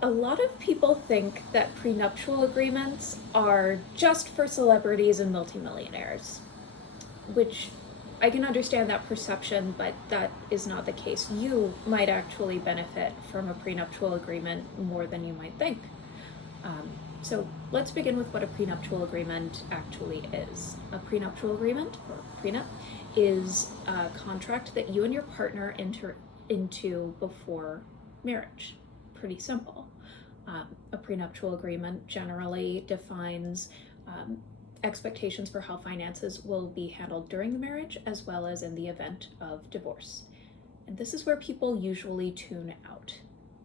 A lot of people think that prenuptial agreements are just for celebrities and multimillionaires, which I can understand that perception, but that is not the case. You might actually benefit from a prenuptial agreement more than you might think. So let's begin with what a prenuptial agreement actually is. A prenuptial agreement, or prenup, is a contract that you and your partner enter into before marriage. Pretty simple. A prenuptial agreement generally defines expectations for how finances will be handled during the marriage as well as in the event of divorce. And this is where people usually tune out.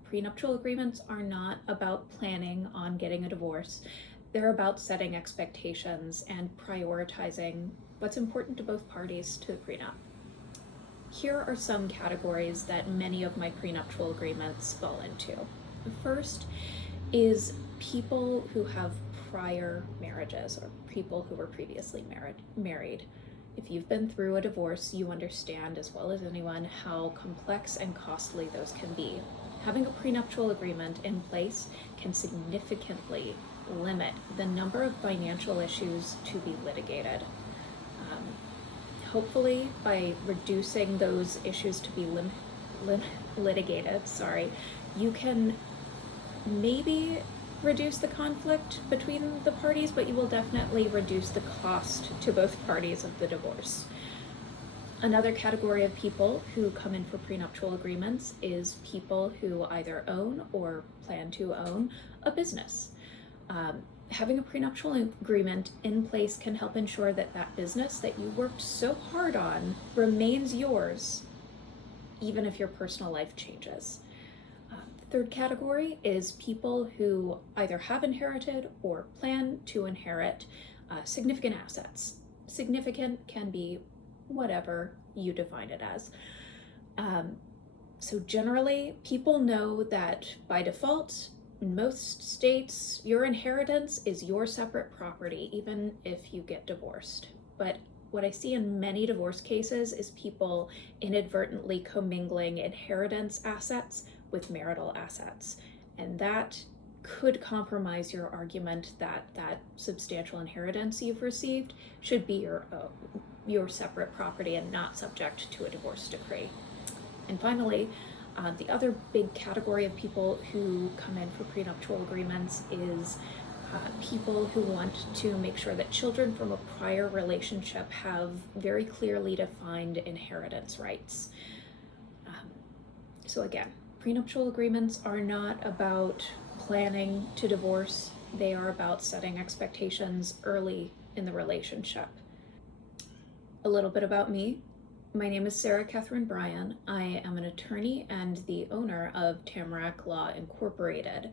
Prenuptial agreements are not about planning on getting a divorce. They're about setting expectations and prioritizing what's important to both parties to the prenup. Here are some categories that many of my prenuptial agreements fall into. The first is people who have prior marriages or people who were previously married. If you've been through a divorce, you understand as well as anyone how complex and costly those can be. Having a prenuptial agreement in place can significantly limit the number of financial issues to be litigated. Hopefully, by reducing those issues to be litigated, you can maybe reduce the conflict between the parties, but you will definitely reduce the cost to both parties of the divorce. Another category of people who come in for prenuptial agreements is people who either own or plan to own a business. Having a prenuptial agreement in place can help ensure that that business that you worked so hard on remains yours, even if your personal life changes. The third category is people who either have inherited or plan to inherit significant assets. Significant can be whatever you define it as. So generally, people know that by default, in most states, your inheritance is your separate property, even if you get divorced. But what I see in many divorce cases is people inadvertently commingling inheritance assets with marital assets. And that could compromise your argument that that substantial inheritance you've received should be your separate property and not subject to a divorce decree. And finally, the other big category of people who come in for prenuptial agreements is people who want to make sure that children from a prior relationship have very clearly defined inheritance rights. So again, prenuptial agreements are not about planning to divorce. They are about setting expectations early in the relationship. A little bit about me. My name is Sarah Kathryn Bryan. I am an attorney and the owner of Tamarack Law Incorporated.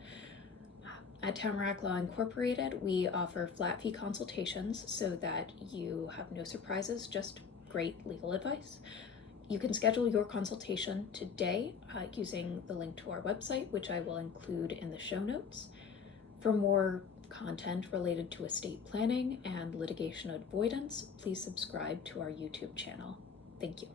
At Tamarack Law Incorporated, we offer flat fee consultations so that you have no surprises, just great legal advice. You can schedule your consultation today using the link to our website, which I will include in the show notes. For more content related to estate planning and litigation avoidance, please subscribe to our YouTube channel. Thank you.